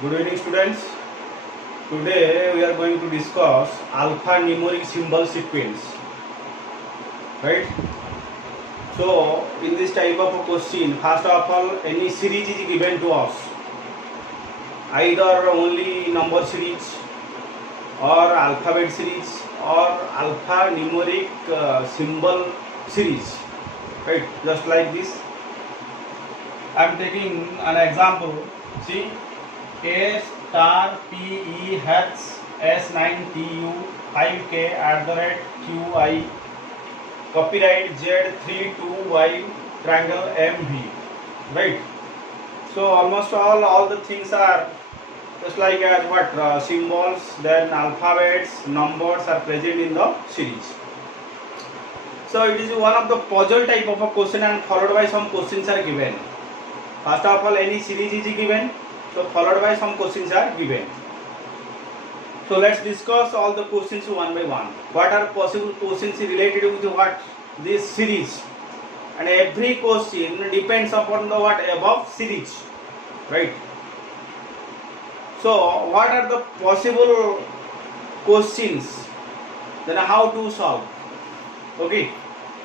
Good evening, students. Today we are going to discuss alphanumeric symbol sequence. Right? So, in this type of a question, first of all, any series is given to us. Either only number series or alphabet series or alphanumeric symbol series. Right? Just like this. I am taking an example. See. A star PEH S9TU 5K @QI copyright Z32Y triangle MV. Right. So almost all the things are just like as what symbols, then alphabets, numbers are present in the series. So it is one of the puzzle type of a question and followed by some questions are given. First of all, any series is given. So followed by some questions are given. So let's discuss all the questions one by one. What are possible questions related with what? This series. And every question depends upon the what above series. Right. So what are the possible questions? Then how to solve? Okay.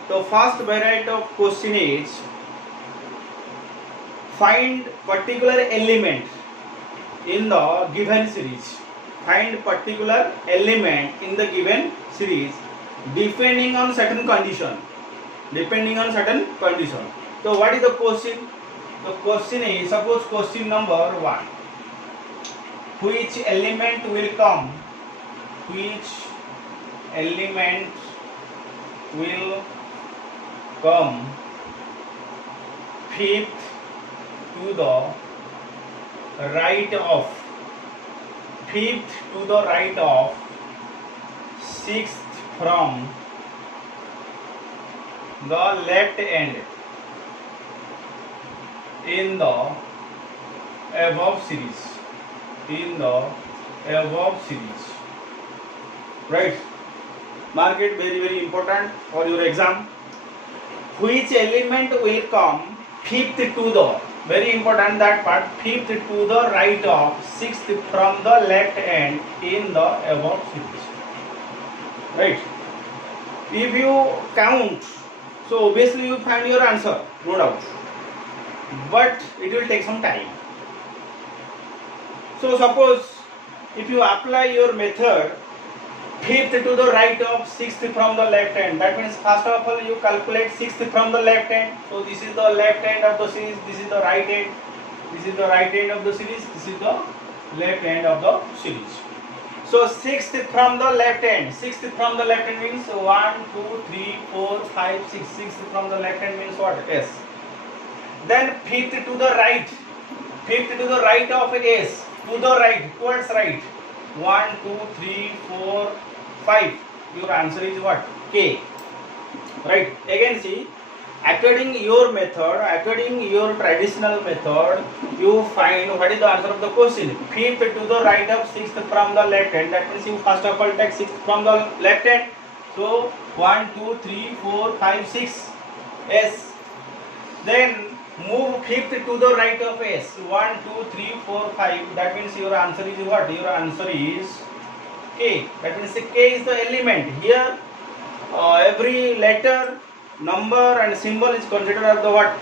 So first variety of question is find particular element in the given series. Find particular element in the given series depending on certain condition. Depending on certain condition. So what is the question? The question is, suppose question number 1. Which element will come? Which element will come fifth to the right of fifth to the right of sixth from the left end in the above series. In the above series. Right. Mark it, very important for your exam. Which element will come fifth to the, very important that part, fifth to the right of sixth from the left end in the above series. Right. If you count, so obviously you find your answer, no doubt. But it will take some time. So suppose if you apply your method, fifth to the right of sixth from the left end, that means first of all you calculate sixth from the left end. So this is the left end of the series, this is the right end, this is the right end of the series, this is the left end of the series. So sixth from the left end, sixth from the left end means 1, 2, 3, 4, 5, 6. Sixth from the left end means what? S. Then fifth to the right, fifth to the right of S, to the right, towards right. 1, 2, 3, 4, 5. Your answer is what? K. Right. Again see, according your method, according your traditional method, you find what is the answer of the question. Fifth to the right of sixth from the left hand. That means you first of all take sixth from the left hand. So 1, 2, 3, 4, 5, 6. S. Then move fifth to the right of S. 1, 2, 3, 4, 5. That means your answer is what? Your answer is K. That means K is the element. Here every letter, number and symbol is considered as the what?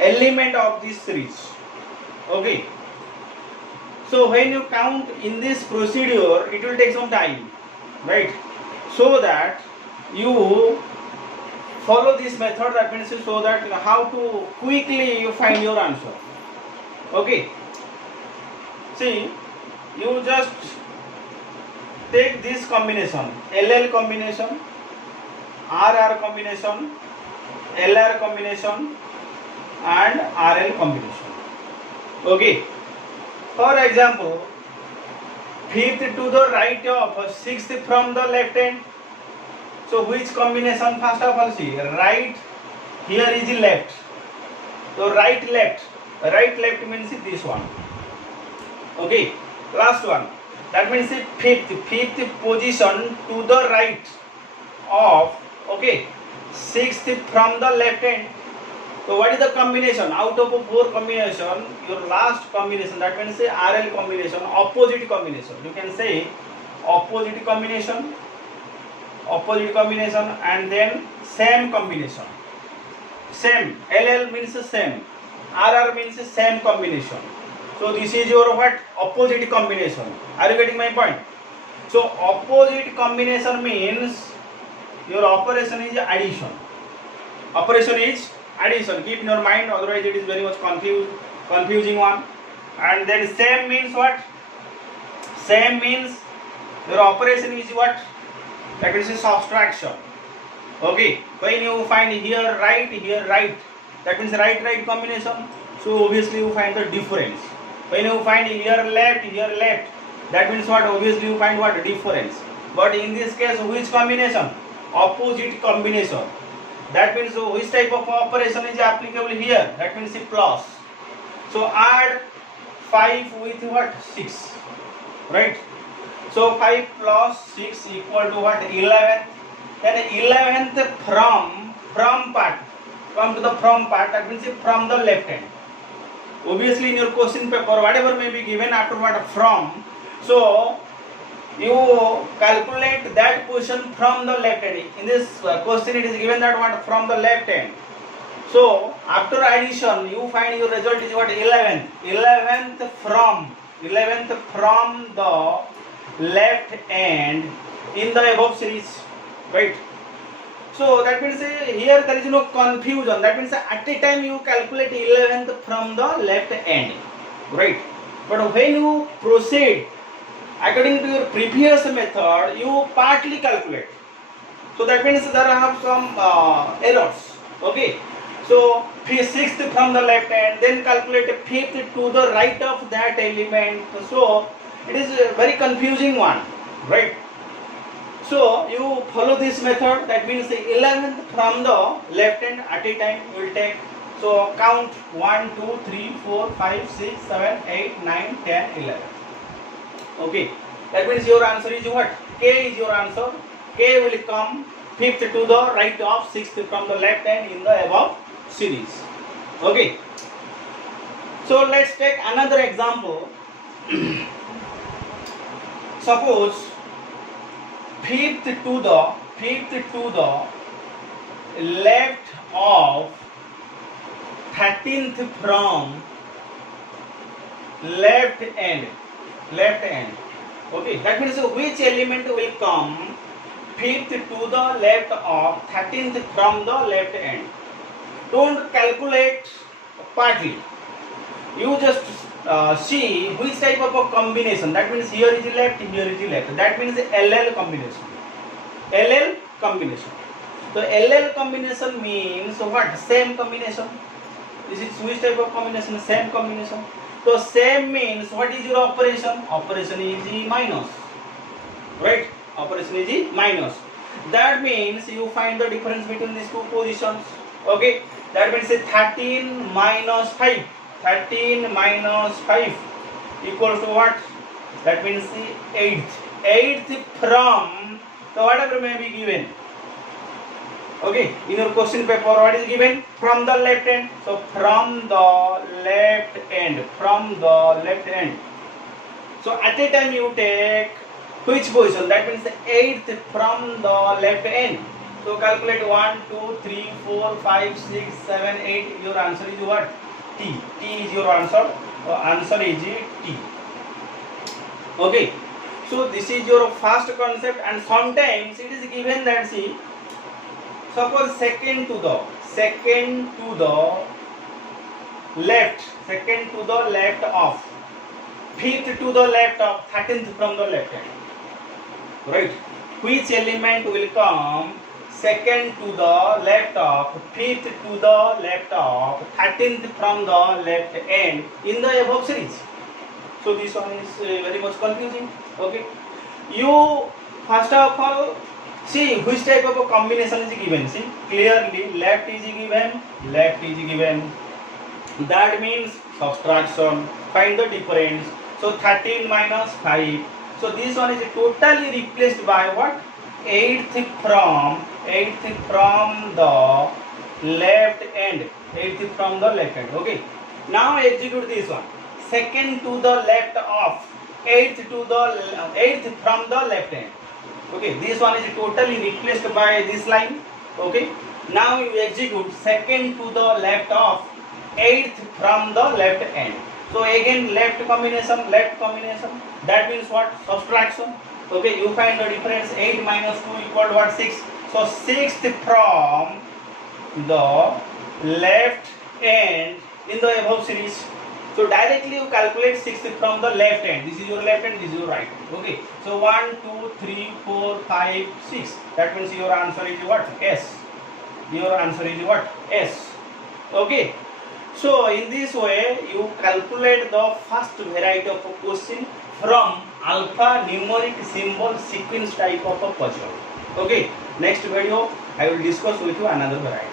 Element of this series. Okay. So when you count in this procedure, it will take some time. Right. So that you follow this method, that means so that how to quickly you find your answer. Okay. See, you just take this combination, LL combination, RR combination, LR combination and RL combination. Okay. For example, fifth to the right of sixth from the left hand. So which combination? First of all see, right, here is left. So right left means this one. Okay, last one. That means fifth position to the right of, okay, sixth from the left hand. So what is the combination? Out of a 4 combination, your last combination, that means say RL combination, opposite combination. You can say opposite combination, and then same combination. Same. LL means same. RR means same combination. So this is your what? Opposite combination. Are you getting my point? So opposite combination means your operation is addition. Operation is addition. Keep in your mind, otherwise it is very much confusing one. And then same means what? Same means your operation is what? That is subtraction. Okay. When you find here right, that means right combination. So obviously you find the difference. When you find here left, that means what? Obviously you find what? Difference. But in this case, which combination? Opposite combination. That means which type of operation is applicable here? That means plus. So add 5 with what? 6. Right? So 5 plus 6 equal to what? 11. Then 11th from part. Come to the from part. That means from the left hand. Obviously in your question paper, whatever may be given after what? From. So you calculate that position from the left hand. In this question it is given that what? From the left hand. So after addition you find your result is what? 11th. 11th from the left hand in the above series. Right? So that means here there is no confusion. That means at a time you calculate 11th from the left hand. Right? But when you proceed according to your previous method, you partly calculate. So that means there are some errors. Okay. So 6th from the left hand, then calculate 5th to the right of that element. So it is a very confusing one. Right? So you follow this method. That means 11th from the left hand at a time you will take. So count 1, 2, 3, 4, 5, 6, 7, 8, 9, 10, 11. Okay, that means your answer is what? K is your answer. K will come 5th to the right of 6th from the left hand in the above series. Okay. So let's take another example. Suppose 5th to the left of 13th from left hand. Okay, that means which element will come 5th to the left of 13th from the left hand. Don't calculate partly. You just see which type of a combination. That means here is left. That means LL combination. So LL combination means what? Same combination. This is which type of combination? Same combination. So same means what is your operation? Operation is minus. Right? Operation is minus. That means you find the difference between these two positions. Okay? That means 13 minus 5. 13 minus 5 equals to what? That means 8th. 8th from, so whatever may be given. Okay, in your question paper, what is given? From the left hand. So from the left hand. So at a time you take which position? That means 8th from the left hand. So calculate 1, 2, 3, 4, 5, 6, 7, 8. Your answer is what? T. T is your answer. Answer is T. Okay. So this is your first concept, and sometimes it is given that, see, suppose second to the left of 5th to the left of 13th from the left hand. Right? Which element will come second to the left of 5th to the left of 13th from the left hand in the above series? So this one is very much confusing. Okay. You first of all see which type of a combination is given. See clearly left is given. That means subtraction. Find the difference. So 13 minus 5. So this one is totally replaced by what? 8th from the left end, 8th from the left end. Okay. Now execute this one. Second to the left of 8th to the 8th from the left end. Okay. This one is totally replaced by this line. Okay. Now you execute second to the left of 8th from the left end. So again left combination. That means what? Subtraction. Okay, you find the difference. 8 minus 2 equal to what? 6. So 6th from the left end in the above series. So directly you calculate 6th from the left end. This is your left hand, this is your right. Okay. So 1, 2, 3, 4, 5, 6. That means your answer is what? S. Your answer is what? S. Okay. So in this way you calculate the first variety of a question from alphanumeric symbol sequence type of a puzzle. Okay. Next video I will discuss with you another variety.